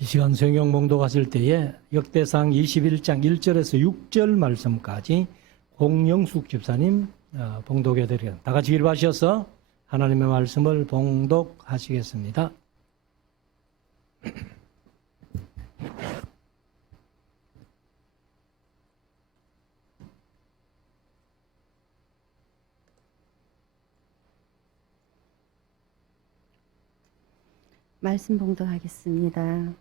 이 시간 성경 봉독하실 때에 역대상 21장 1절에서 6절 말씀까지 공영숙 집사님 봉독해 드리겠습니다. 다 같이 일어나셔서 하나님의 말씀을 봉독하시겠습니다. 말씀 봉독하겠습니다.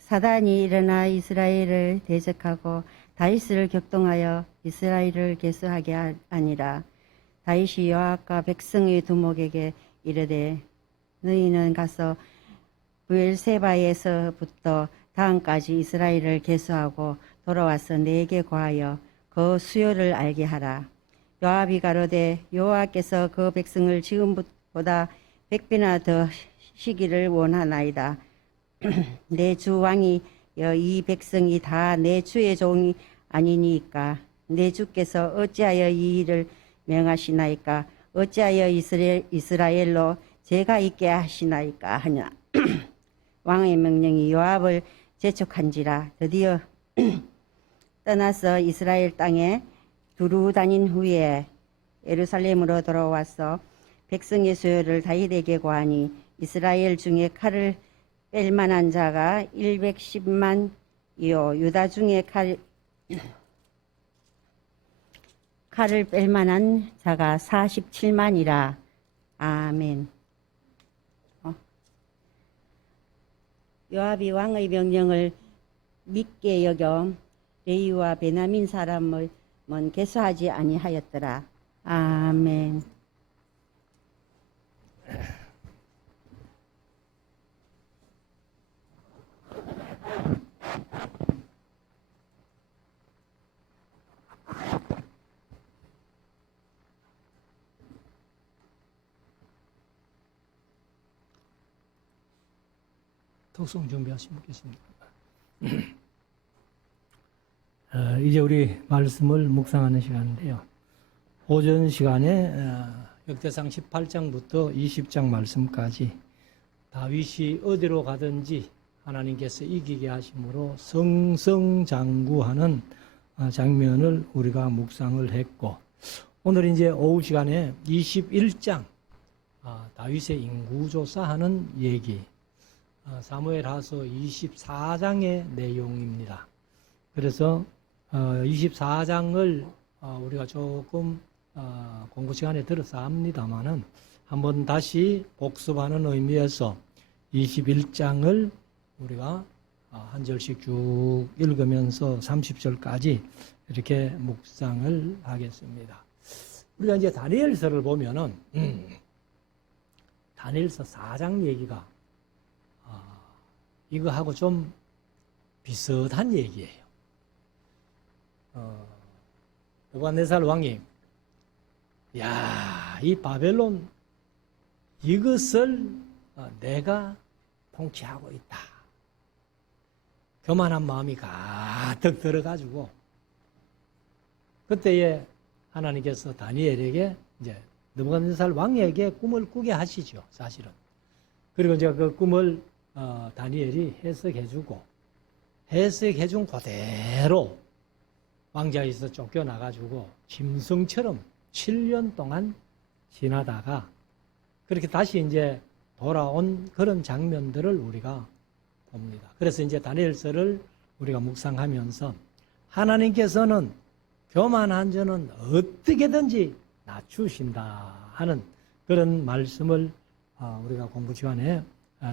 사단이 일어나 이스라엘을 대적하고 다윗을 격동하여 이스라엘을 계수하게 아니라 다윗이 요압과 백성의 두목에게 이르되 너희는 가서 브엘세바에서부터 다한까지 이스라엘을 계수하고 돌아와서 내게 고하여 그 수요를 알게 하라. 요압이 가로되 여호와께서 그 백성을 지금보다 100배나 더 시기를 원하나이다. 내 주 왕이 이 백성이 다 내 주의 종이 아니니까 내 주께서 어찌하여 이 일을 명하시나이까 어찌하여 이스라엘로 죄가 있게 하시나이까 하냐. 왕의 명령이 요압을 재촉한지라 드디어 떠나서 이스라엘 땅에 두루 다닌 후에 예루살렘으로 돌아와서 백성의 수요를 다윗에게 고하니 이스라엘 중에 칼을 뺄 만한 자가 110만이요 유다 중에 칼을 뺄 만한 자가 47만이라. 아멘. 요압이 왕의 명령을 믿게 여겨 레위와 베냐민 사람을 계수하지 아니하였더라. 아멘. 독송 준비하시면 겠습니다. 이제 우리 말씀을 묵상하는 시간인데요. 오전 시간에 역대상 18장부터 20장 말씀까지 다윗이 어디로 가든지 하나님께서 이기게 하심으로 승승장구하는 장면을 우리가 묵상을 했고, 오늘 이제 오후 시간에 21장 다윗의 인구조사하는 얘기, 사무엘하서 24장의 내용입니다. 그래서 24장을 우리가 조금 공부 시간에 들어서 합니다만은 한번 다시 복습하는 의미에서 21장을 우리가 한 절씩 쭉 읽으면서 30절까지 이렇게 묵상을 하겠습니다. 우리가 이제 다니엘서를 보면은 다니엘서 4장 얘기가 이거하고 좀 비슷한 얘기예요. 느부갓네살 왕이 이 바벨론 이것을 내가 통치하고 있다. 교만한 마음이 가득 들어가지고 그때에 하나님께서 다니엘에게 이제 느부갓네살 왕에게 꿈을 꾸게 하시죠, 사실은. 그리고 이제 그 꿈을 다니엘이 해석해주고 해석해준 그대로 왕자에서 쫓겨나가지고 짐승처럼 7년 동안 지나다가 그렇게 다시 이제 돌아온 그런 장면들을 우리가 봅니다. 그래서 이제 다니엘서를 우리가 묵상하면서 하나님께서는 교만한 자는 어떻게든지 낮추신다 하는 그런 말씀을 우리가 공부 시간에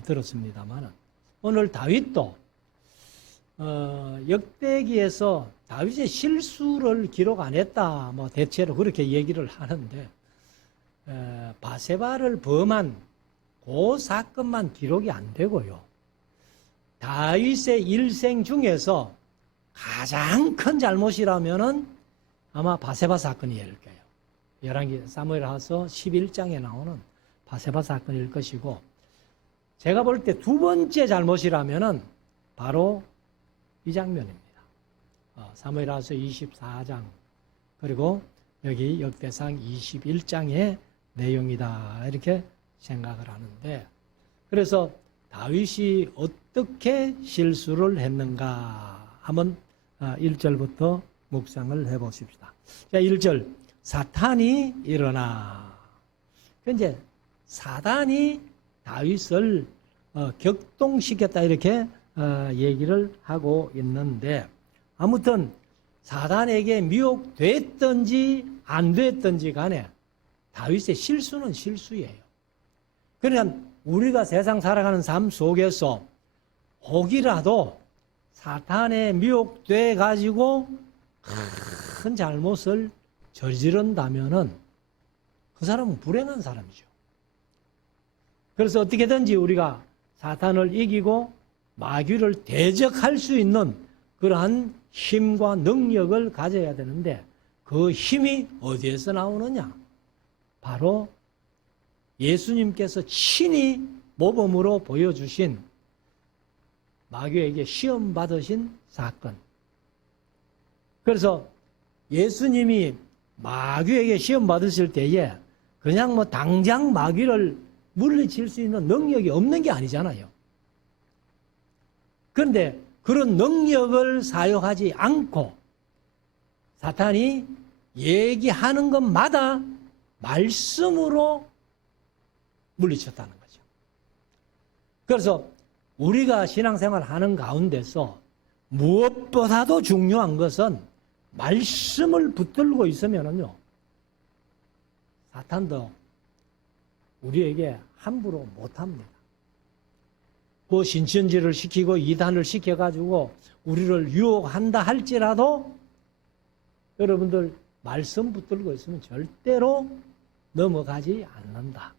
들었습니다만, 오늘 다윗도 역대기에서 다윗의 실수를 기록 안 했다, 대체로 그렇게 얘기를 하는데, 바세바를 범한 그 사건만 기록이 안 되고요. 다윗의 일생 중에서 가장 큰 잘못이라면은 아마 바세바 사건일 거예요. 열왕기 사무엘하서 11장에 나오는 바세바 사건일 것이고, 제가 볼 때 두 번째 잘못이라면은 바로 이 장면입니다. 사무엘하서 24장 그리고 여기 역대상 21장의 내용이다 이렇게 생각을 하는데, 그래서 다윗이 어떻게 실수를 했는가 한번 1절부터 묵상을 해보십시다. 자, 1절 사탄이 일어나. 이제 사단이 다윗을 격동시켰다 이렇게 얘기를 하고 있는데, 아무튼 사단에게 미혹됐든지 안 됐든지 간에 다윗의 실수는 실수예요. 그러니까 우리가 세상 살아가는 삶 속에서 혹이라도 사탄에 미혹돼 가지고 큰 잘못을 저지른다면은 그 사람은 불행한 사람이죠. 그래서 어떻게든지 우리가 사탄을 이기고 마귀를 대적할 수 있는 그러한 힘과 능력을 가져야 되는데, 그 힘이 어디에서 나오느냐? 바로 예수님께서 친히 모범으로 보여주신 마귀에게 시험 받으신 사건. 그래서 예수님이 마귀에게 시험 받으실 때에 그냥 뭐 당장 마귀를 물리칠 수 있는 능력이 없는 게 아니잖아요. 그런데 그런 능력을 사용하지 않고 사탄이 얘기하는 것마다 말씀으로 물리쳤다는 거죠. 그래서 우리가 신앙생활 하는 가운데서 무엇보다도 중요한 것은 말씀을 붙들고 있으면요, 사탄도 우리에게 함부로 못합니다. 그 신천지를 시키고 이단을 시켜가지고 우리를 유혹한다 할지라도 여러분들 말씀 붙들고 있으면 절대로 넘어가지 않는다.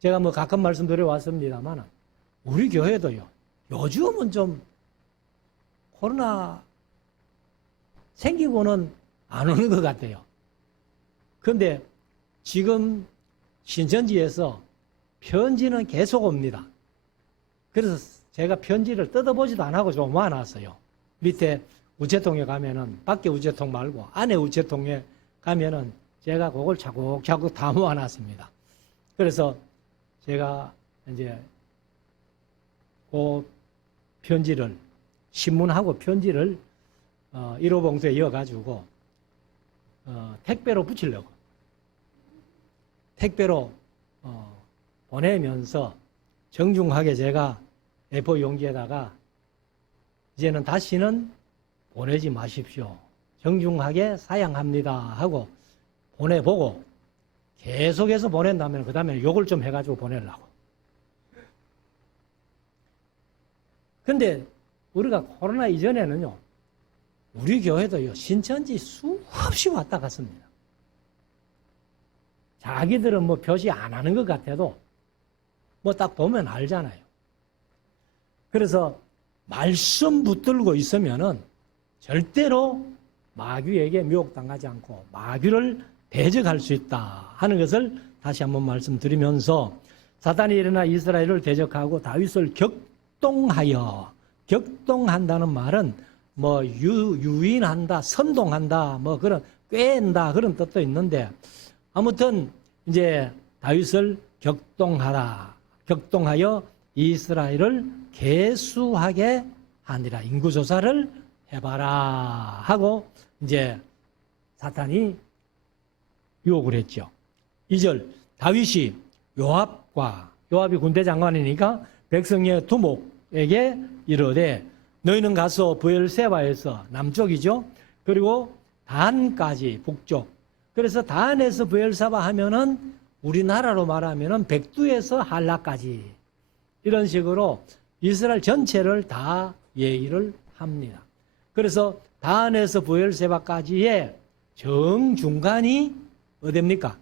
제가 뭐 가끔 말씀드려왔습니다만 우리 교회도요, 요즘은 좀 코로나 생기고는 안 오는 것 같아요. 그런데 지금 신천지에서 편지는 계속 옵니다. 그래서 제가 편지를 뜯어보지도 안 하고 좀 모아놨어요. 밑에 우체통에 가면은, 밖에 우체통 말고 안에 우체통에 가면은 제가 그걸 차곡차곡 다 모아놨습니다. 그래서 제가 이제 그 편지를, 신문하고 편지를 1호 봉투에 이어가지고 택배로 붙이려고. 택배로 보내면서 정중하게 제가 A4 용기에다가 이제는 다시는 보내지 마십시오. 정중하게 사양합니다 하고 보내보고 계속해서 보낸다면 그 다음에 욕을 좀 해가지고 보내려고. 근데 우리가 코로나 이전에는요, 우리 교회도요, 신천지 수없이 왔다 갔습니다. 자기들은 뭐 표시 안 하는 것 같아도 뭐 딱 보면 알잖아요. 그래서 말씀 붙들고 있으면은 절대로 마귀에게 미혹당하지 않고 마귀를 대적할 수 있다 하는 것을 다시 한번 말씀드리면서, 사단이 일어나 이스라엘을 대적하고 다윗을 격동한다는 말은 뭐 유인한다, 선동한다, 뭐 그런 꿰인다 그런 뜻도 있는데, 아무튼 이제 다윗을 격동하여 이스라엘을 계수하게 하니라. 인구조사를 해봐라 하고 이제 사탄이 유혹을 했죠. 2절 다윗이 요압이 군대 장관이니까 백성의 두목에게 이르되 너희는 가서 브엘세바에서 남쪽이죠. 그리고 단까지 북쪽. 그래서 단에서 브엘세바 하면은 우리나라로 말하면은 백두에서 한라까지 이런 식으로 이스라엘 전체를 다 얘기를 합니다. 그래서 단에서 브엘세바까지의 정중간이 어디입니까?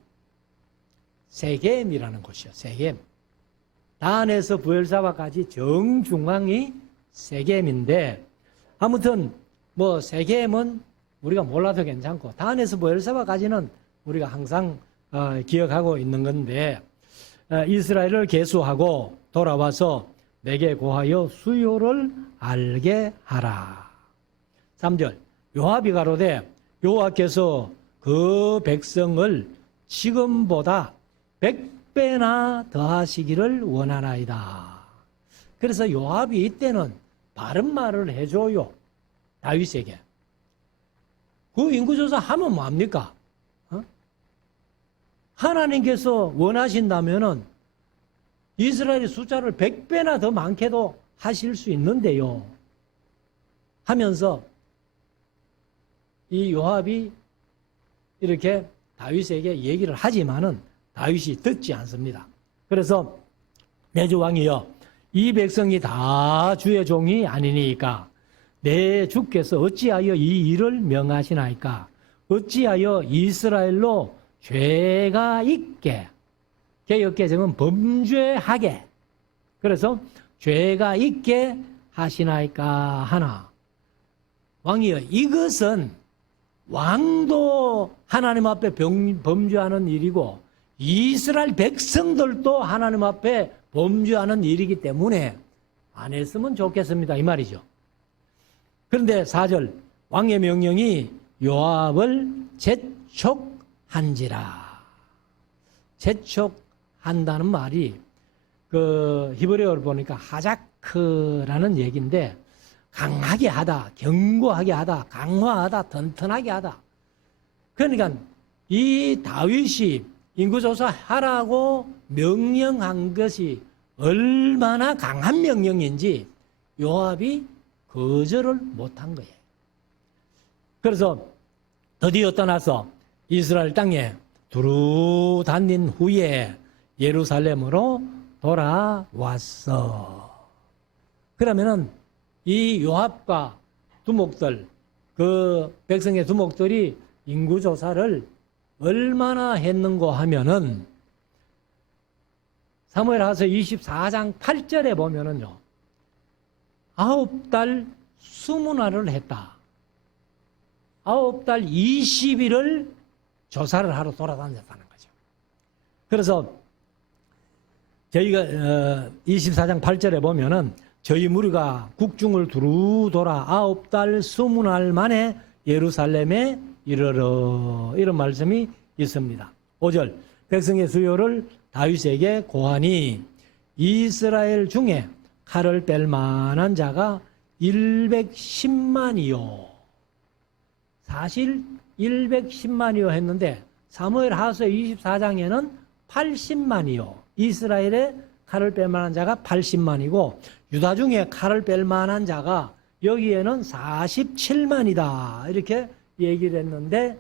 세겜이라는 곳이요. 세겜. 단에서 브엘세바까지 정중앙이 세겜인데, 아무튼 뭐 세겜은 우리가 몰라도 괜찮고 단에서 브엘세바까지는 우리가 항상 기억하고 있는 건데, 이스라엘을 계수하고 돌아와서 내게 고하여 수요를 알게 하라. 3절 요압이 가로되 여호와께서 그 백성을 지금보다 100배 100배나 더하시기를 원하나이다. 그래서 요압이 이때는 바른 말을 해줘요. 다윗에게. 그 인구조사 하면 뭐합니까? 하나님께서 원하신다면은 이스라엘의 숫자를 100배나 더 많게도 하실 수 있는데요. 하면서 이 요압이 이렇게 다윗에게 얘기를 하지만은 다윗이 듣지 않습니다. 그래서 내 주 왕이여, 이 백성이 다 주의 종이 아니니까 내 주께서 어찌하여 이 일을 명하시나이까? 어찌하여 이스라엘로 죄가 있게, 개역개정은 범죄하게, 그래서 죄가 있게 하시나이까 하나. 왕이여, 이것은 왕도 하나님 앞에 범죄하는 일이고 이스라엘 백성들도 하나님 앞에 범죄하는 일이기 때문에 안 했으면 좋겠습니다, 이 말이죠. 그런데 4절, 왕의 명령이 요압을 재촉한지라. 재촉한다는 말이 그 히브리어를 보니까 하자크라는 얘기인데, 강하게 하다, 견고하게 하다, 강화하다, 튼튼하게 하다. 그러니까 이 다윗이 인구조사 하라고 명령한 것이 얼마나 강한 명령인지 요압이 거절을 못한 거예요. 그래서 드디어 떠나서 이스라엘 땅에 두루 다닌 후에 예루살렘으로 돌아왔어. 그러면은 이 요압과 두목들, 그 백성의 두목들이 인구조사를 얼마나 했는고 하면은 사무엘하서 24장 8절에 보면은요, 9달 20날을 했다. 9달 20일을 조사를 하러 돌아다녔다는 거죠. 그래서 저희가 24장 8절에 보면은 저희 무리가 국중을 두루 돌아 9달 20날 만에 예루살렘에 이르러, 이런 말씀이 있습니다. 5절, 백성의 수요를 다윗에게 고하니 이스라엘 중에 칼을 뺄 만한 자가 110만이요. 사실 110만이요 했는데 사무엘하서 24장에는 80만이요. 이스라엘의 칼을 뺄 만한 자가 80만이고 유다 중에 칼을 뺄 만한 자가 여기에는 47만이다. 이렇게 얘기를 했는데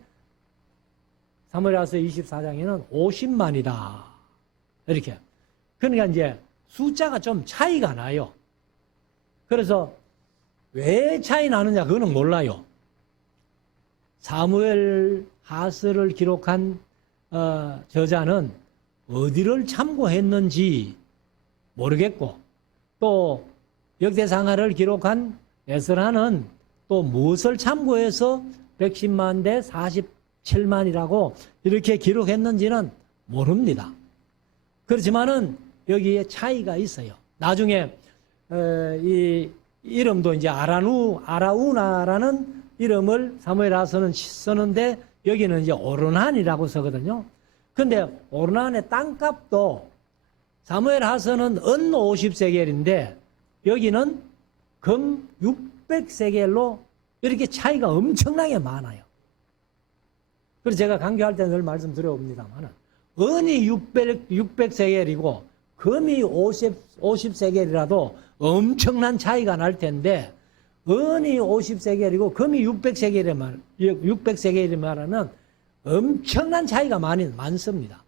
사무엘하서 24장에는 50만이다. 이렇게. 그러니까 이제 숫자가 좀 차이가 나요. 그래서 왜 차이 나느냐 그거는 몰라요. 사무엘 하서를 기록한 저자는 어디를 참고했는지 모르겠고, 또 역대상하를 기록한 에스라는 또 무엇을 참고해서 110만 대 47만이라고 이렇게 기록했는지는 모릅니다. 그렇지만은 여기에 차이가 있어요. 나중에 이 이름도 이제 아라우나라는 이름을 사무엘하서는 쓰는데 여기는 이제 오르난이라고 쓰거든요. 근데 오르난의 땅값도 사무엘하서는 은 50세겔인데 여기는 금 600세겔로 이렇게 차이가 엄청나게 많아요. 그래서 제가 강조할 때 늘 말씀드려봅니다만 은이 600세겔이고 금이 50세겔이라도 엄청난 차이가 날 텐데 은이 50세겔이고 금이 600세겔이 말하면 엄청난 차이가 많습니다.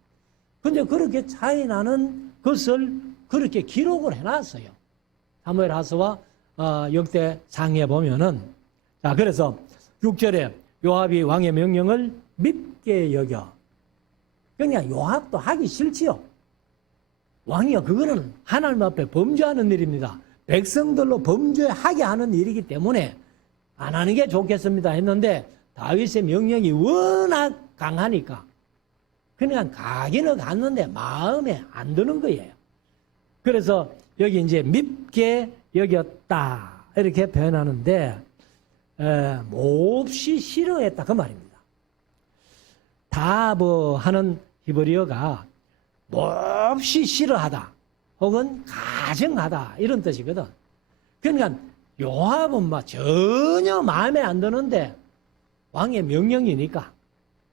근데 그렇게 차이 나는 것을 그렇게 기록을 해놨어요. 사무엘하서와 역대상에 보면은. 자, 그래서 6절에 요압이 왕의 명령을 밉게 여겨. 그러니까 요압도 하기 싫지요. 왕이요, 그거는 하나님 앞에 범죄하는 일입니다. 백성들로 범죄하게 하는 일이기 때문에 안 하는 게 좋겠습니다 했는데 다윗의 명령이 워낙 강하니까 그냥 가기는 갔는데 마음에 안 드는 거예요. 그래서 여기 이제 밉게 여겼다 이렇게 표현하는데 몹시 싫어했다 그 말입니다. 다브 하는 히브리어가 몹시 싫어하다 혹은 가증하다 이런 뜻이거든. 그러니까 요압은 막 전혀 마음에 안 드는데 왕의 명령이니까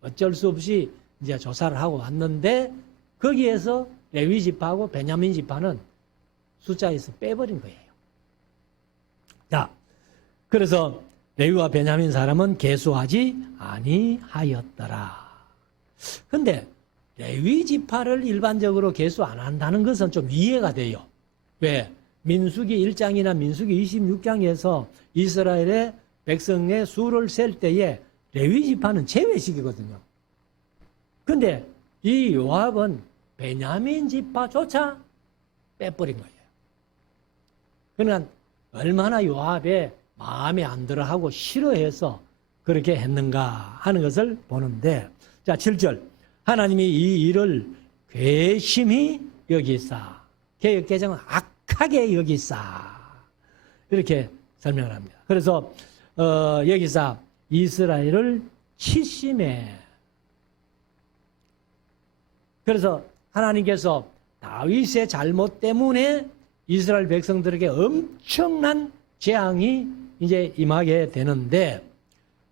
어쩔 수 없이 이제 조사를 하고 왔는데 거기에서 레위 지파하고 베냐민 지파는 숫자에서 빼버린 거예요. 자, 그래서 레위와 베냐민 사람은 계수하지 아니하였더라. 근데 레위 지파를 일반적으로 계수 안 한다는 것은 좀 이해가 돼요. 왜? 민수기 1장이나 민수기 26장에서 이스라엘의 백성의 수를 셀 때에 레위 지파는 제외시키거든요. 근데 이 요압은 베냐민 지파조차 빼버린 거예요. 그러니까 얼마나 요압의 마음에 안 들어하고 싫어해서 그렇게 했는가 하는 것을 보는데, 자, 7절. 하나님이 이 일을 괘씸히 여기사, 개역개정은 악하게 여기사, 이렇게 설명을 합니다. 그래서 여기사 이스라엘을 치심해. 그래서 하나님께서 다윗의 잘못 때문에 이스라엘 백성들에게 엄청난 재앙이 이제 임하게 되는데,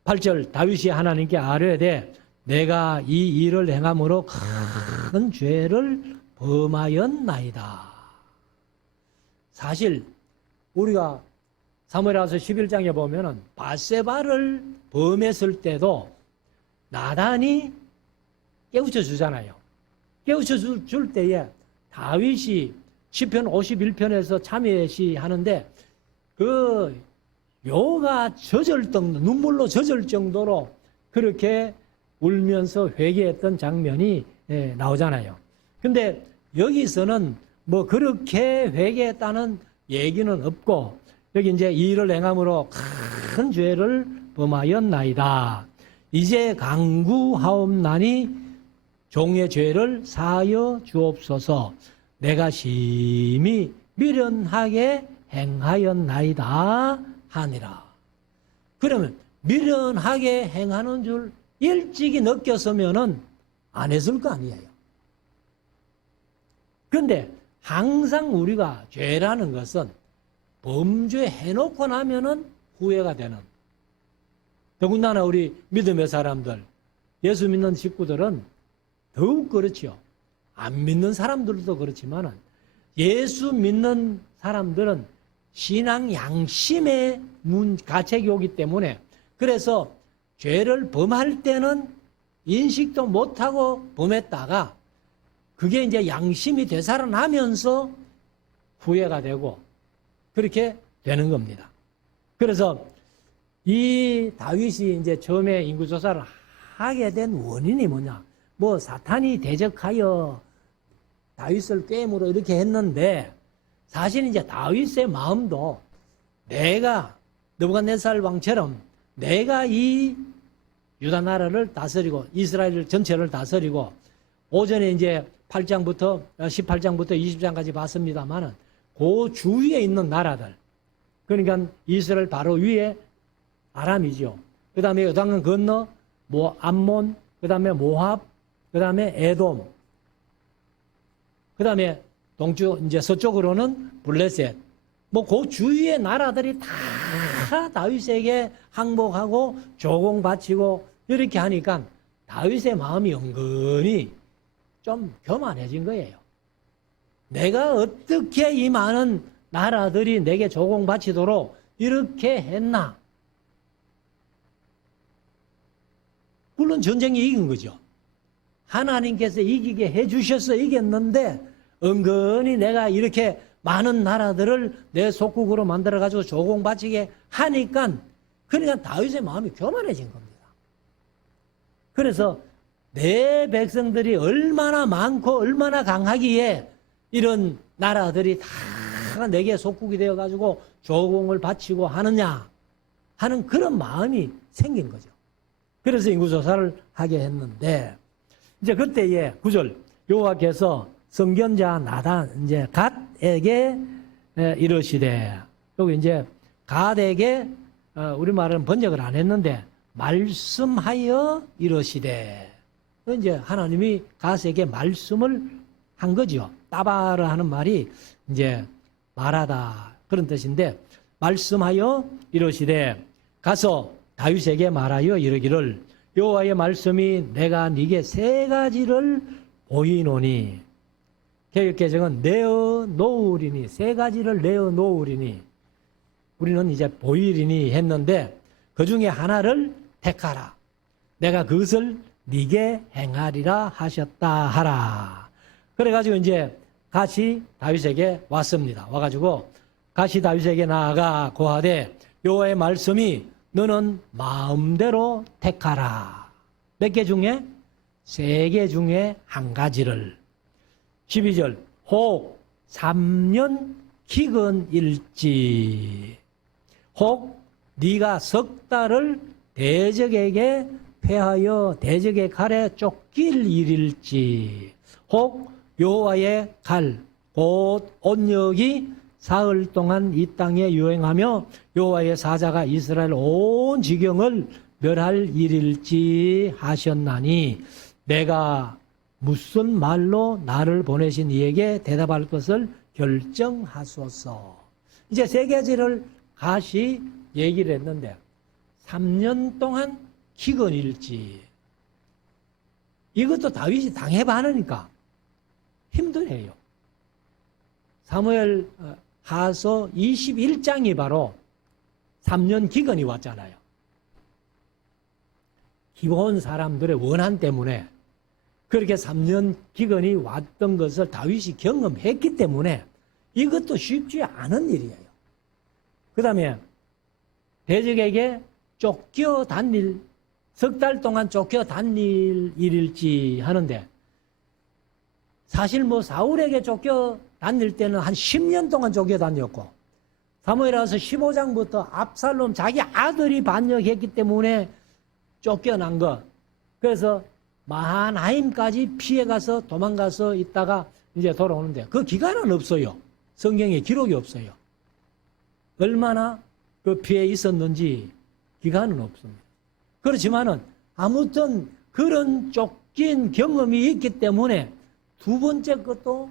8절 다윗이 하나님께 아뢰되 내가 이 일을 행함으로 큰 죄를 범하였나이다. 사실 우리가 사무엘하서 11장에 보면은 바세바를 범했을 때도 나단이 깨우쳐 주잖아요. 깨우쳐 줄 때에 다윗이 시편 51편에서 참회시 하는데 그 묘가 젖을 정도, 눈물로 젖을 정도로 그렇게 울면서 회개했던 장면이 나오잖아요. 근데 여기서는 뭐 그렇게 회개했다는 얘기는 없고, 여기 이제 이 일을 행함으로 큰 죄를 범하였나이다. 이제 강구하옵나니 종의 죄를 사하여 주옵소서. 내가 심히 미련하게 행하였나이다 하니라. 그러면 미련하게 행하는 줄 일찍이 느꼈으면은 안 했을 거 아니에요. 그런데 항상 우리가 죄라는 것은 범죄 해놓고 나면은 후회가 되는. 더군다나 우리 믿음의 사람들, 예수 믿는 식구들은 더욱 그렇죠. 안 믿는 사람들도 그렇지만은 예수 믿는 사람들은 신앙 양심의 가책이 오기 때문에, 그래서 죄를 범할 때는 인식도 못하고 범했다가 그게 이제 양심이 되살아나면서 후회가 되고 그렇게 되는 겁니다. 그래서 이 다윗이 이제 처음에 인구조사를 하게 된 원인이 뭐냐? 뭐 사탄이 대적하여 다윗을 꾀임으로 이렇게 했는데, 사실 이제 다윗의 마음도 내가 느부갓네살 왕처럼 내가 이 유다 나라를 다스리고 이스라엘 전체를 다스리고, 오전에 이제 8장부터 18장부터 20장까지 봤습니다만은 그 주위에 있는 나라들, 그러니까 이스라엘 바로 위에 아람이죠. 그 다음에 요단강 건너 암몬, 그 다음에 모압, 그 다음에 에돔, 그 다음에 동쪽 이제 서쪽으로는 블레셋. 뭐 그 주위의 나라들이 다 다윗에게 항복하고 조공 바치고 이렇게 하니까 다윗의 마음이 은근히 좀 교만해진 거예요. 내가 어떻게 이 많은 나라들이 내게 조공 바치도록 이렇게 했나? 물론 전쟁이 이긴 거죠. 하나님께서 이기게 해주셔서 이겼는데 은근히 내가 이렇게 많은 나라들을 내 속국으로 만들어가지고 조공 바치게 하니까, 그러니까 다윗의 마음이 교만해진 겁니다. 그래서 내 백성들이 얼마나 많고 얼마나 강하기에 이런 나라들이 다 내게 속국이 되어가지고 조공을 바치고 하느냐 하는 그런 마음이 생긴 거죠. 그래서 인구조사를 하게 했는데, 이제 그때에 9절 여호와께서 선견자 나단 이제 갓에게 이르시되, 여기 이제 갓에게 우리말은 번역을 안 했는데 말씀하여 이르시되, 이제 하나님이 갓에게 말씀을 한 거죠. 따바라 하는 말이 이제 말하다 그런 뜻인데, 말씀하여 이르시되 가서 다윗에게 말하여 이르기를 여호와의 말씀이 내가 네게 세 가지를 보이노니, 개역개정은 내어 놓으리니, 세 가지를 내어 놓으리니, 우리는 이제 보이리니 했는데 그 중에 하나를 택하라. 내가 그것을 네게 행하리라 하셨다 하라. 그래가지고 이제 같이 다윗에게 왔습니다. 와가지고 같이 다윗에게 나아가 고하되 여호와의 말씀이 너는 마음대로 택하라. 몇 개 중에? 세 개 중에 한 가지를. 12절 혹 3년 기근일지 혹 네가 석 달을 대적에게 패하여 대적의 칼에 쫓길 일일지 혹 여호와의 칼 곧 온역이 사흘 동안 이 땅에 유행하며 여호와의 사자가 이스라엘 온 지경을 멸할 일일지 하셨나니 내가 무슨 말로 나를 보내신 이에게 대답할 것을 결정하소서. 이제 세 가지를 다시 얘기를 했는데 3년 동안 기근일지, 이것도 다윗이 당해봐니까 힘들어요. 사무엘 하서 21장이 바로 3년 기근이 왔잖아요. 기본 사람들의 원한 때문에 그렇게 3년 기근이 왔던 것을 다윗이 경험했기 때문에 이것도 쉽지 않은 일이에요. 그 다음에 대적에게 쫓겨 다닐, 석 달 동안 쫓겨 다닐 일일지 하는데, 사실 뭐 사울에게 쫓겨 다닐 때는 한 10년 동안 쫓겨 다녔고, 사무엘하서 15장부터 압살롬 자기 아들이 반역했기 때문에 쫓겨난 거. 그래서 마하나임까지 피해가서 도망가서 있다가 이제 돌아오는데 그 기간은 없어요. 성경에 기록이 없어요. 얼마나 그 피해 있었는지 기간은 없습니다. 그렇지만은 아무튼 그런 쫓긴 경험이 있기 때문에 두 번째 것도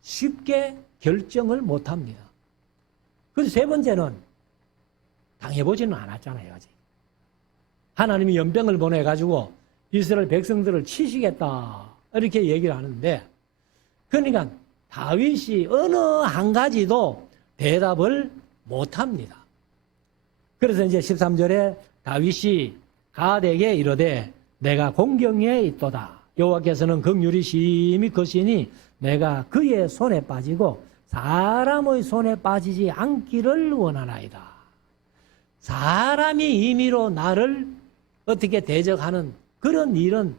쉽게 결정을 못합니다. 그래서 세 번째는 당해보지는 않았잖아요, 아직. 하나님이 연병을 보내가지고 이스라엘 백성들을 치시겠다 이렇게 얘기를 하는데, 그러니까 다윗이 어느 한 가지도 대답을 못합니다. 그래서 이제 13절에 다윗이 가드에게 이르되 내가 공경에 있도다. 여호와께서는 긍휼이 심히 크시니 내가 그의 손에 빠지고 사람의 손에 빠지지 않기를 원하나이다. 사람이 임의로 나를 어떻게 대적하는 그런 일은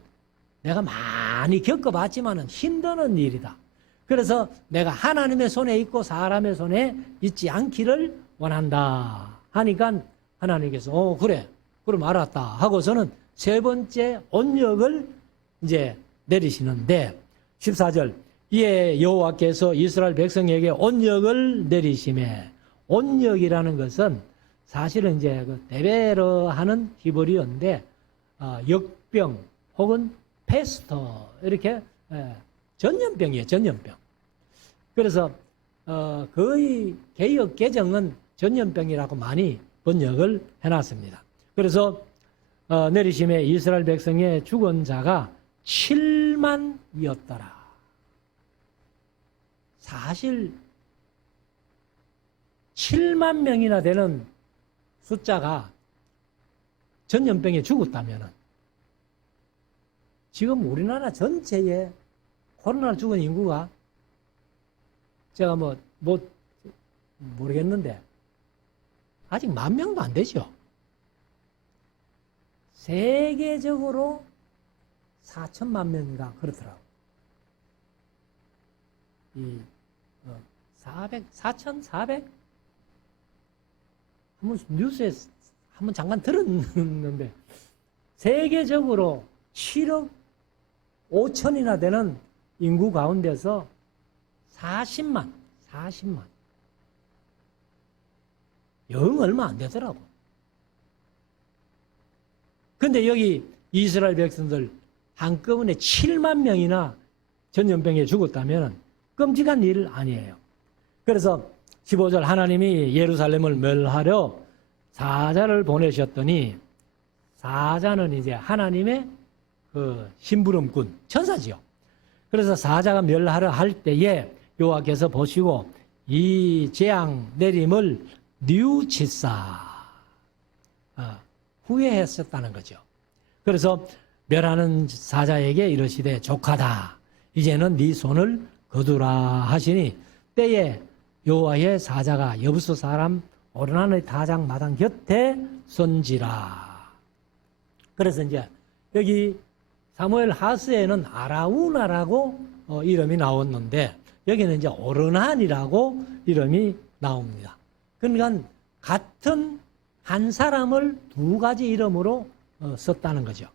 내가 많이 겪어봤지만은 힘드는 일이다. 그래서 내가 하나님의 손에 있고 사람의 손에 있지 않기를 원한다 하니까 하나님께서 그래 그럼 알았다 하고서는 세 번째 온역을 이제 내리시는데 14절 이에 여호와께서 이스라엘 백성에게 온역을 내리심에, 온역이라는 것은 사실은 이제 그 데베르 하는 히브리어인데 역병 혹은 페스터 이렇게 전염병이에요. 전염병. 그래서 거의 개역 개정은 전염병이라고 많이 번역을 해놨습니다. 그래서 내리심에 이스라엘 백성의 죽은 자가 7만이었더라. 사실 7만 명이나 되는 숫자가 전염병에 죽었다면 지금 우리나라 전체에 코로나로 죽은 인구가 제가 모르겠는데 아직 10,000명도 안 되죠. 세계적으로 4천만 명인가 그렇더라고. 4,400? 한번 뉴스에 한번 잠깐 들었는데 세계적으로 7억 5천이나 되는 인구 가운데서 40만. 영 얼마 안 되더라고. 근데 여기 이스라엘 백성들 한꺼번에 7만 명이나 전염병에 죽었다면 끔찍한 일 아니에요. 그래서 15절 하나님이 예루살렘을 멸하려 사자를 보내셨더니 사자는 이제 하나님의 그 심부름꾼 천사지요. 그래서 사자가 멸하려 할 때에 여호와께서 보시고 이 재앙 내림을 뉘우치사 후회했었다는 거죠. 그래서 멸하는 사자에게 이르시되 족하다. 이제는 네 손을 거두라 하시니 때에 여호와의 사자가 여부수 사람 오르난의 타작 마당 곁에 선지라. 그래서 이제 여기 사무엘 하스에는 아라우나라고 이름이 나왔는데 여기는 이제 오르난이라고 이름이 나옵니다. 그러니까 같은 한 사람을 두 가지 이름으로 썼다는 거죠.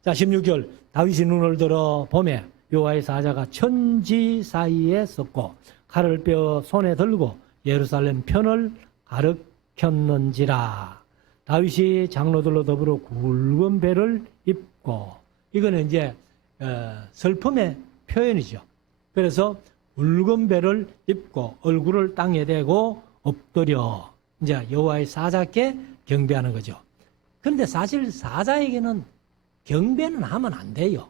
자, 16절 다윗이 눈을 들어 보매 여호와의 사자가 천지 사이에 섰고 칼을 빼어 손에 들고 예루살렘 편을 가르쳤는지라. 다윗이 장로들로 더불어 굵은 배를 입고, 이거는 이제 슬픔의 표현이죠. 그래서 굵은 배를 입고 얼굴을 땅에 대고 엎드려 이제 여호와의 사자께 경배하는 거죠. 그런데 사실 사자에게는 경배는 하면 안 돼요.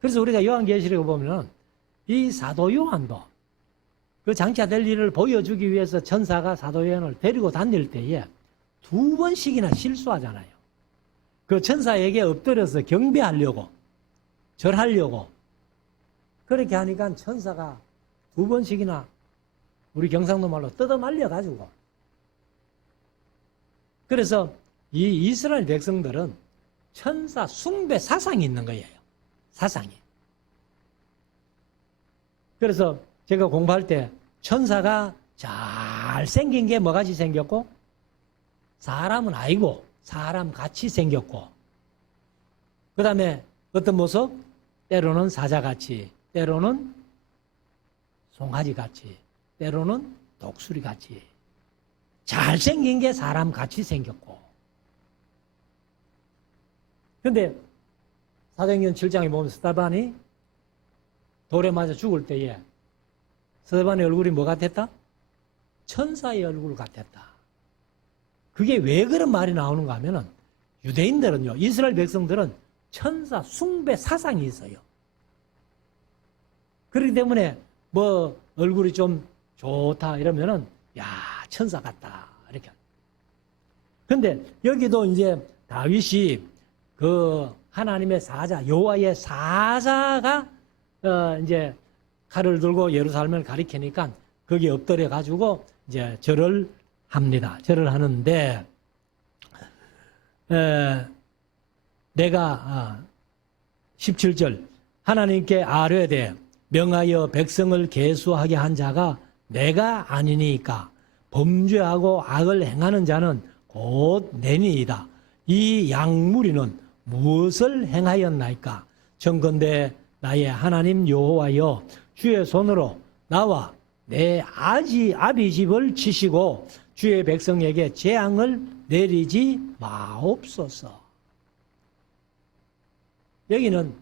그래서 우리가 요한계시록에 보면은 이 사도 요한도 그 장차 될 일을 보여주기 위해서 천사가 사도 요한을 데리고 다닐 때에 2번씩이나 실수하잖아요. 그 천사에게 엎드려서 경배하려고, 절하려고 그렇게 하니까 천사가 2번씩이나 우리 경상도 말로 뜯어 말려가지고, 그래서 이 이스라엘 백성들은 천사 숭배 사상이 있는 거예요. 사상이. 그래서 제가 공부할 때 천사가 잘생긴 게 뭐가지 생겼고, 사람은 아니고 사람 같이 생겼고, 그 다음에 어떤 모습? 때로는 사자같이, 때로는 송아지같이, 때로는 독수리같이 잘생긴 게 사람같이 생겼고. 근데 사도행전 7장에 보면 스데반이 돌에 맞아 죽을 때에 스데반의 얼굴이 뭐 같았다? 천사의 얼굴 같았다. 그게 왜 그런 말이 나오는가 하면은 유대인들은요, 이스라엘 백성들은 천사 숭배 사상이 있어요. 그렇기 때문에 뭐 얼굴이 좀 좋다 이러면은 야, 천사 같다 이렇게. 근데 여기도 이제 다윗이 그 하나님의 사자, 여호와의 사자가 이제 칼을 들고 예루살렘을 가리키니까 거기에 엎드려 가지고 이제 절을 합니다. 절을 하는데 내가 17절 하나님께 아뢰되 명하여 백성을 계수하게 한 자가 내가 아니니까 범죄하고 악을 행하는 자는 곧 내니이다. 이 양무리는 무엇을 행하였나이까? 청컨대 나의 하나님 여호와여 주의 손으로 나와 내 아비 집을 치시고 주의 백성에게 재앙을 내리지 마옵소서. 여기는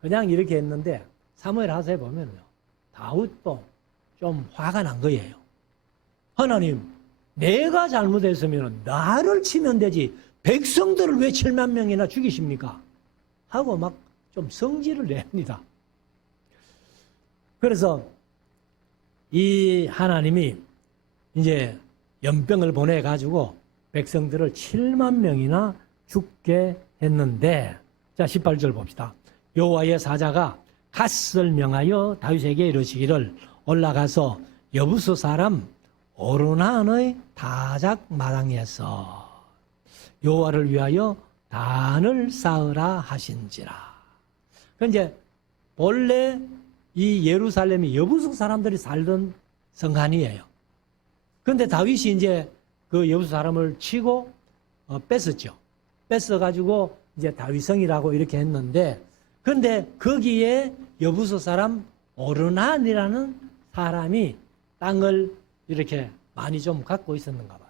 그냥 이렇게 했는데 사무엘 하서에 보면요, 다윗도 좀 화가 난 거예요. 하나님, 내가 잘못했으면 나를 치면 되지 백성들을 왜 7만 명이나 죽이십니까? 하고 막 좀 성질을 냅니다. 그래서 이 하나님이 이제 연병을 보내가지고 백성들을 7만 명이나 죽게 했는데, 자 18절 봅시다. 여호와의 사자가 갓을 명하여 다윗에게 이르시기를 올라가서 여부수 사람 오르난의 타작 마당에서 여호와를 위하여 단을 쌓으라 하신지라. 이제 본래 이 예루살렘이 여부수 사람들이 살던 성안이에요. 그런데 다윗이 이제 그 여부수 사람을 치고 뺐었죠. 뺐어가지고 이제 다윗성이라고 이렇게 했는데, 그런데 거기에 여부수 사람 오르난이라는 사람이 땅을 이렇게 많이 좀 갖고 있었는가 봐요.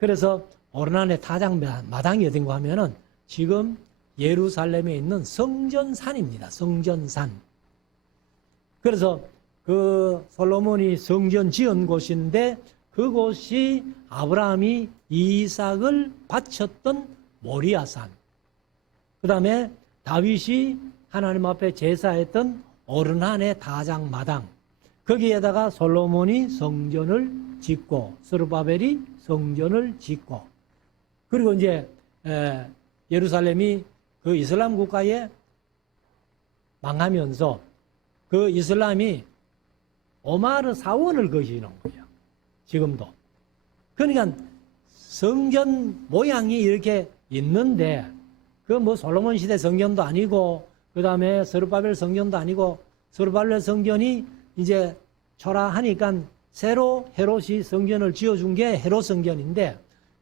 그래서 오르난의 타작 마당이 어딘가 하면은 지금 예루살렘에 있는 성전산입니다. 성전산. 그래서 그 솔로몬이 성전 지은 곳인데 그곳이 아브라함이 이삭을 바쳤던 모리아산, 그 다음에 다윗이 하나님 앞에 제사했던 오르난의 다장마당, 거기에다가 솔로몬이 성전을 짓고 스룹바벨이 성전을 짓고, 그리고 이제 예루살렘이 그 이슬람 국가에 망하면서 그 이슬람이 오마르 사원을 거시는 거예요. 지금도. 그러니까 성전 모양이 이렇게 있는데 그 뭐 솔로몬 시대 성전도 아니고 그 다음에 스룹바벨 성전도 아니고 스룹바벨 성전이 이제 초라하니까 새로 헤롯이 성전을 지어준 게 헤롯 성전인데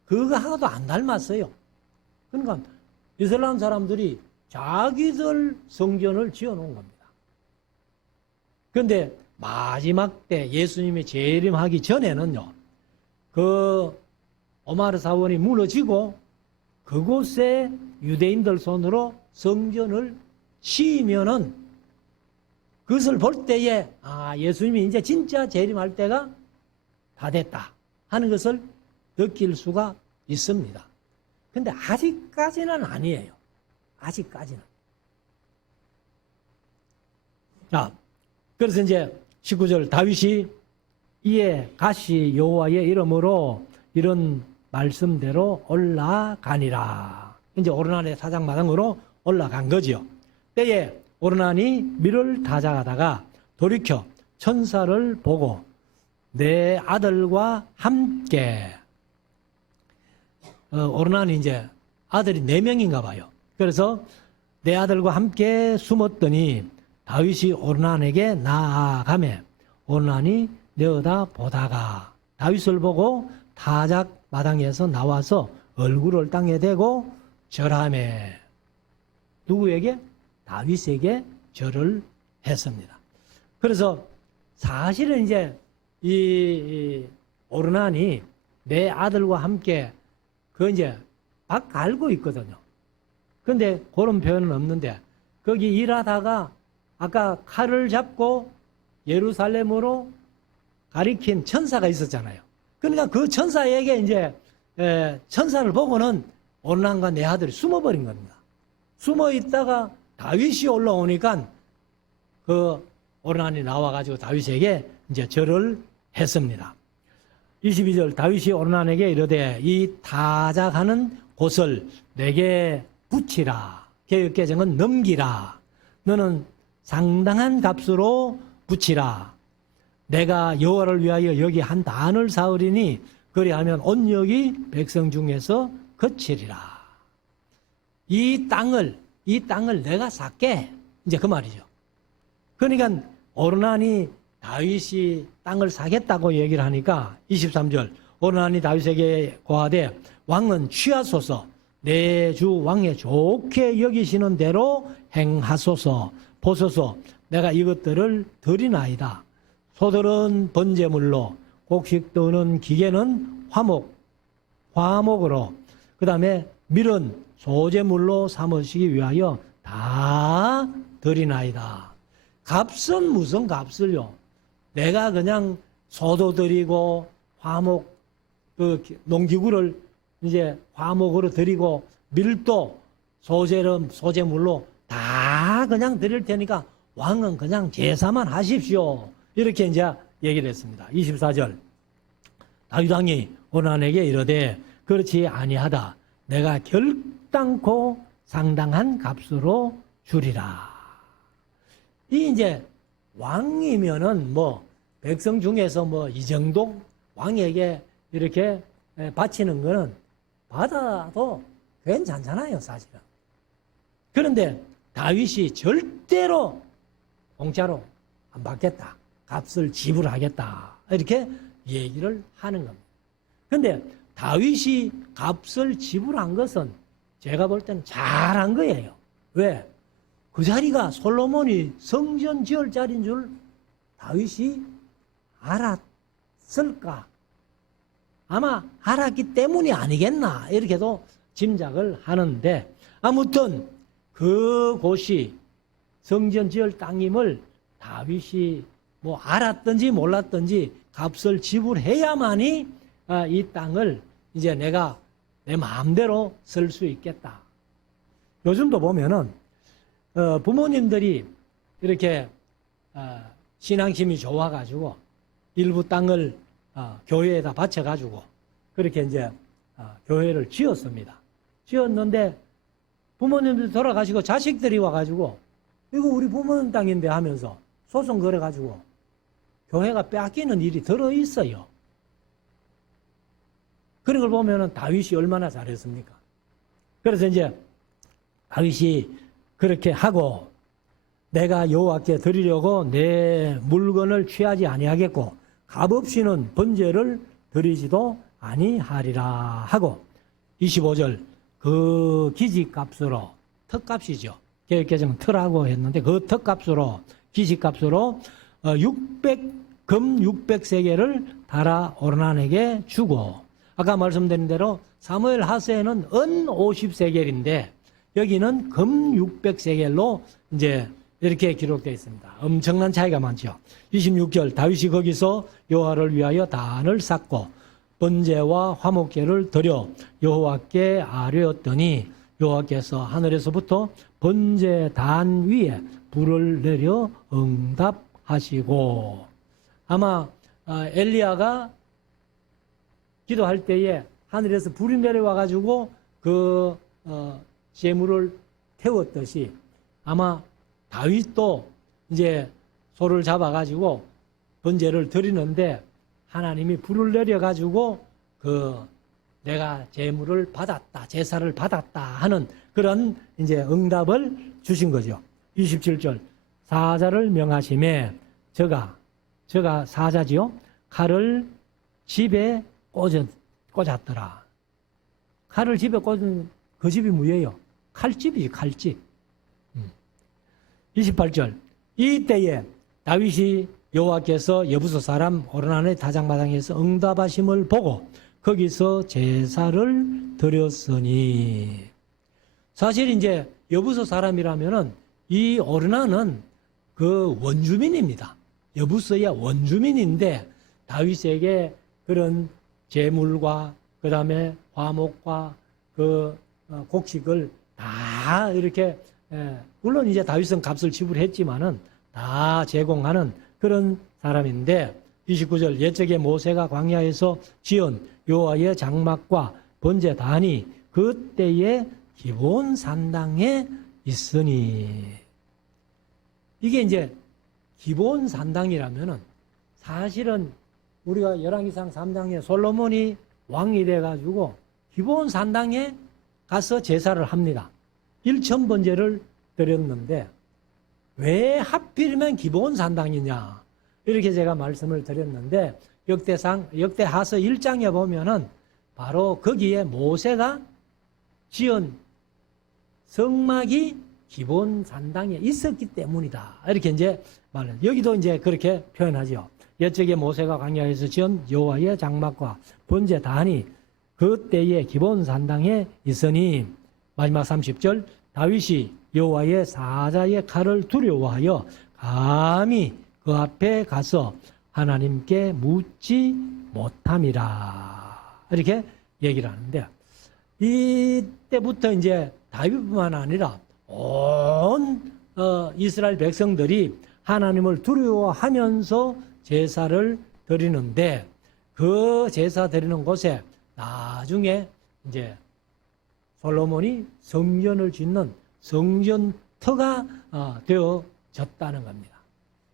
그거하고도 안 닮았어요. 그러니까 이슬람 사람들이 자기들 성전을 지어놓은 겁니다. 그런데 마지막 때 예수님이 재림하기 전에는요, 그 오마르 사원이 무너지고 그곳에 유대인들 손으로 성전을 치면은 그것을 볼 때에 예수님이 이제 진짜 재림할 때가 다 됐다 하는 것을 느낄 수가 있습니다. 근데 아직까지는 아니에요. 아직까지는. 자, 그래서 이제 19절 다윗이 이에 가시 여호와의 이름으로 이런 말씀대로 올라가니라. 이제 오르난의 사장마당으로 올라간 거지요. 때에 오르난이 밀을 다잡아다가 돌이켜 천사를 보고 내 아들과 함께, 오르난이 이제 아들이 4명인가 봐요. 그래서 내 아들과 함께 숨었더니 다윗이 오르난에게 나아가매 오르난이 내어다 보다가 다윗을 보고 타작 마당에서 나와서 얼굴을 땅에 대고 절하매. 누구에게? 다윗에게 절을 했습니다. 그래서 사실은 이제 이 오르난이 내 아들과 함께 그 이제 밥 갈고 있거든요. 근데 그런 표현은 없는데 거기 일하다가 아까 칼을 잡고 예루살렘으로 가리킨 천사가 있었잖아요. 그러니까 그 천사에게 이제 천사를 보고는 오르난과 내 아들이 숨어버린 겁니다. 숨어 있다가 다윗이 올라오니까 그 오르난이 나와가지고 다윗에게 이제 절을 했습니다. 22절 다윗이 오르난에게 이르되 이 타작하는 곳을 내게 붙이라. 개역개정은 넘기라. 너는 상당한 값으로 붙이라. 내가 여호와를 위하여 여기 한 단을 사으리니 그리하면 온역이 백성 중에서 거치리라. 이 땅을 내가 샀게. 이제 그 말이죠. 그러니까 오르난이 다윗이 땅을 사겠다고 얘기를 하니까 23절 오르난이 다윗에게 고하되 왕은 취하소서 내 주 왕의 좋게 여기시는 대로 행하소서. 보소서 내가 이것들을 드리나이다. 소들은 번제물로 곡식 떠는 기계는 화목으로 그 다음에 밀은 소제물로 삼으시기 위하여 다 드리나이다. 값은 무슨 값을요? 내가 그냥 소도 드리고 화목 그 농기구를 이제 화목으로 드리고 밀도 소제물로 다 그냥 드릴 테니까 왕은 그냥 제사만 하십시오. 이렇게 이제 얘기를 했습니다. 24절 다윗 왕이 오르난에게 이르되 그렇지 아니하다. 내가 결단코 상당한 값으로 주리라. 이 이제 왕이면은 뭐 백성 중에서 뭐 이 정도 왕에게 이렇게 바치는 거는 받아도 괜찮잖아요, 사실은. 그런데 다윗이 절대로 공짜로 안 받겠다. 값을 지불하겠다. 이렇게 얘기를 하는 겁니다. 그런데 다윗이 값을 지불한 것은 제가 볼 때는 잘한 거예요. 왜? 그 자리가 솔로몬이 성전 지을 자리인 줄 다윗이 알았을까? 아마 알았기 때문이 아니겠나 이렇게도 짐작을 하는데 아무튼 그곳이 성전 지을 땅임을 다윗이 뭐 알았든지 몰랐든지 값을 지불해야만이 이 땅을 이제 내가 내 마음대로 쓸 수 있겠다. 요즘도 보면은 부모님들이 이렇게 신앙심이 좋아가지고 일부 땅을 교회에다 바쳐가지고 그렇게 이제 교회를 지었습니다. 지었는데 부모님들이 돌아가시고 자식들이 와가지고 이거 우리 부모님 땅인데 하면서 소송 걸어가지고 교회가 빼앗기는 일이 들어있어요. 그런 걸 보면은 다윗이 얼마나 잘했습니까? 그래서 이제 다윗이 그렇게 하고 내가 여호와께 드리려고 내 물건을 취하지 아니하겠고 값없이는 번제를 드리지도 아니하리라 하고 25절 그 기지값으로 턱값이죠. 개혁개정은 터라고 했는데 그 턱값으로 기지값으로 금 600세겔을 달아 오르난에게 주고 아까 말씀드린 대로 사무엘 하세에는 은 50세겔인데 여기는 금 600세겔로 이제 이렇게 기록되어 있습니다. 엄청난 차이가 많죠. 26절 다윗이 거기서 여호와를 위하여 단을 쌓고 번제와 화목제를 드려 여호와께 아뢰었더니 여호와께서 하늘에서부터 번제단 위에 불을 내려 응답하시고 아마 엘리야가 기도할 때에 하늘에서 불이 내려와 가지고 그 제물을 태웠듯이 아마 다윗도 이제 소를 잡아 가지고 번제를 드리는데 하나님이 불을 내려 가지고 내가 제물을 받았다, 제사를 받았다 하는 그런 이제 응답을 주신 거죠. 27절 사자를 명하심에 저가 사자지요. 칼을 집에 꽂았더라. 칼을 집에 꽂은 그 집이 뭐예요? 칼집이지, 칼집. 28절 이때에 다윗이 여호와께서 여부소 사람 오르난의 다장마당에서 응답하심을 보고 거기서 제사를 드렸으니 사실 이제 여부소 사람이라면은 이 오르난은 그 원주민입니다. 여부소의 원주민인데 다윗에게 그런 제물과 그 다음에 화목과 그 곡식을 다 이렇게 물론 이제 다윗은 값을 지불했지만은 다 제공하는 그런 사람인데 29절 옛적에 모세가 광야에서 지은 여호와의 장막과 번제단이 그때의 기본 산당에 있으니 이게 이제 기본 산당이라면은 사실은 우리가 열왕기상 3장에 솔로몬이 왕이 돼가지고 기본 산당에 가서 제사를 합니다. 1,000번제를 드렸는데 왜 하필이면 기본 산당이냐 이렇게 제가 말씀을 드렸는데 역대하서 1장에 보면은 바로 거기에 모세가 지은 성막이 기본 산당에 있었기 때문이다. 이렇게 이제 말을 여기도 이제 그렇게 표현하죠. 옛적에 모세가 광야에서 지은 여호와의 장막과 번제단이 그때의 기본 산당에 있으니 마지막 30절 다윗이 여호와의 사자의 칼을 두려워하여 감히 그 앞에 가서 하나님께 묻지 못함이라 이렇게 얘기를 하는데 이때부터 이제 다윗뿐만 아니라 온 이스라엘 백성들이 하나님을 두려워하면서 제사를 드리는데 그 제사 드리는 곳에 나중에 이제 솔로몬이 성전을 짓는 성전터가 되어졌다는 겁니다.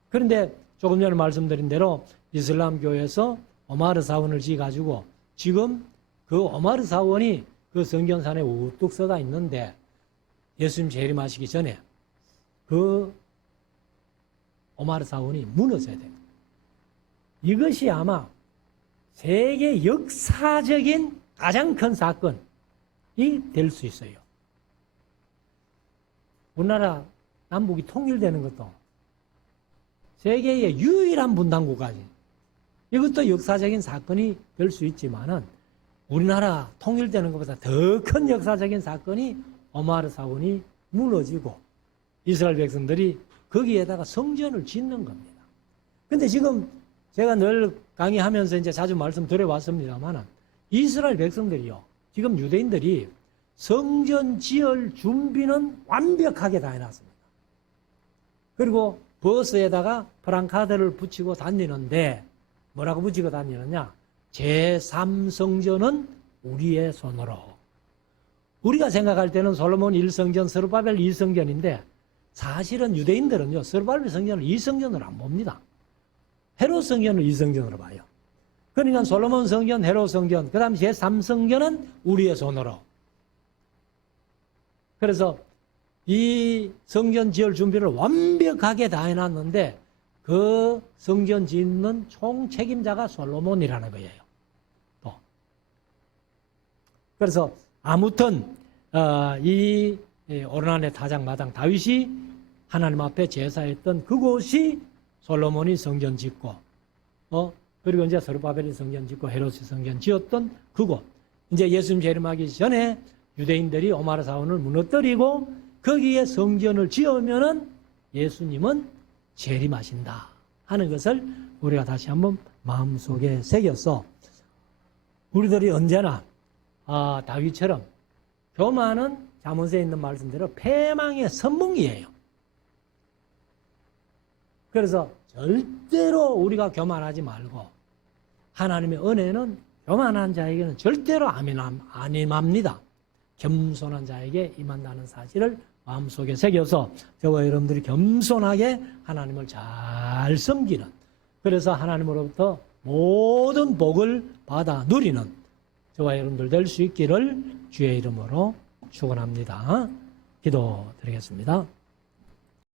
그런데 조금 전에 말씀드린 대로 이슬람 교회에서 오마르 사원을 지어가지고 지금 그 오마르 사원이 그 성경산에 우뚝 서가 있는데 예수님 재림하시기 전에 그 오마르 사원이 무너져야 됩니다. 이것이 아마 세계 역사적인 가장 큰 사건이 될 수 있어요. 우리나라 남북이 통일되는 것도 세계의 유일한 분단국가지. 이것도 역사적인 사건이 될 수 있지만은 우리나라 통일되는 것보다 더 큰 역사적인 사건이 오마르 사원이 무너지고 이스라엘 백성들이 거기에다가 성전을 짓는 겁니다. 근데 지금 제가 늘 강의하면서 이제 자주 말씀드려왔습니다만 이스라엘 백성들이요. 지금 유대인들이 성전 지을 준비는 완벽하게 다 해놨습니다. 그리고 버스에다가 프랑카드를 붙이고 다니는데 뭐라고 붙이고 다니느냐? 제3성전은 우리의 손으로. 우리가 생각할 때는 솔로몬 1성전, 스룹바벨 2성전인데 사실은 유대인들은요. 스룹바벨 성전을 2성전으로 안 봅니다. 헤롯 성전을 2성전으로 봐요. 그러니까 솔로몬 성전, 헤롯 성전, 그 다음 제3성전은 우리의 손으로. 그래서 이 성전 지을 준비를 완벽하게 다 해놨는데 그 성전 짓는 총 책임자가 솔로몬이라는 거예요. 또. 그래서 아무튼 이 오르난의 타작마당 다윗이 하나님 앞에 제사했던 그곳이 솔로몬이 성전 짓고 그리고 이제 스룹바벨이 성전 짓고 헤롯이 성전 지었던 그곳. 이제 예수님 재림하기 전에 유대인들이 오마르 사원을 무너뜨리고 거기에 성전을 지으면은 예수님은 재림하신다 하는 것을 우리가 다시 한번 마음속에 새겨서 우리들이 언제나 다윗처럼 교만은 잠언서에 있는 말씀대로 패망의 선봉이에요. 그래서 절대로 우리가 교만하지 말고 하나님의 은혜는 교만한 자에게는 절대로 안 임합니다. 겸손한 자에게 임한다는 사실을 마음속에 새겨서 저와 여러분들이 겸손하게 하나님을 잘 섬기는, 그래서 하나님으로부터 모든 복을 받아 누리는 저와 여러분들 될 수 있기를 주의 이름으로 축원합니다. 기도드리겠습니다.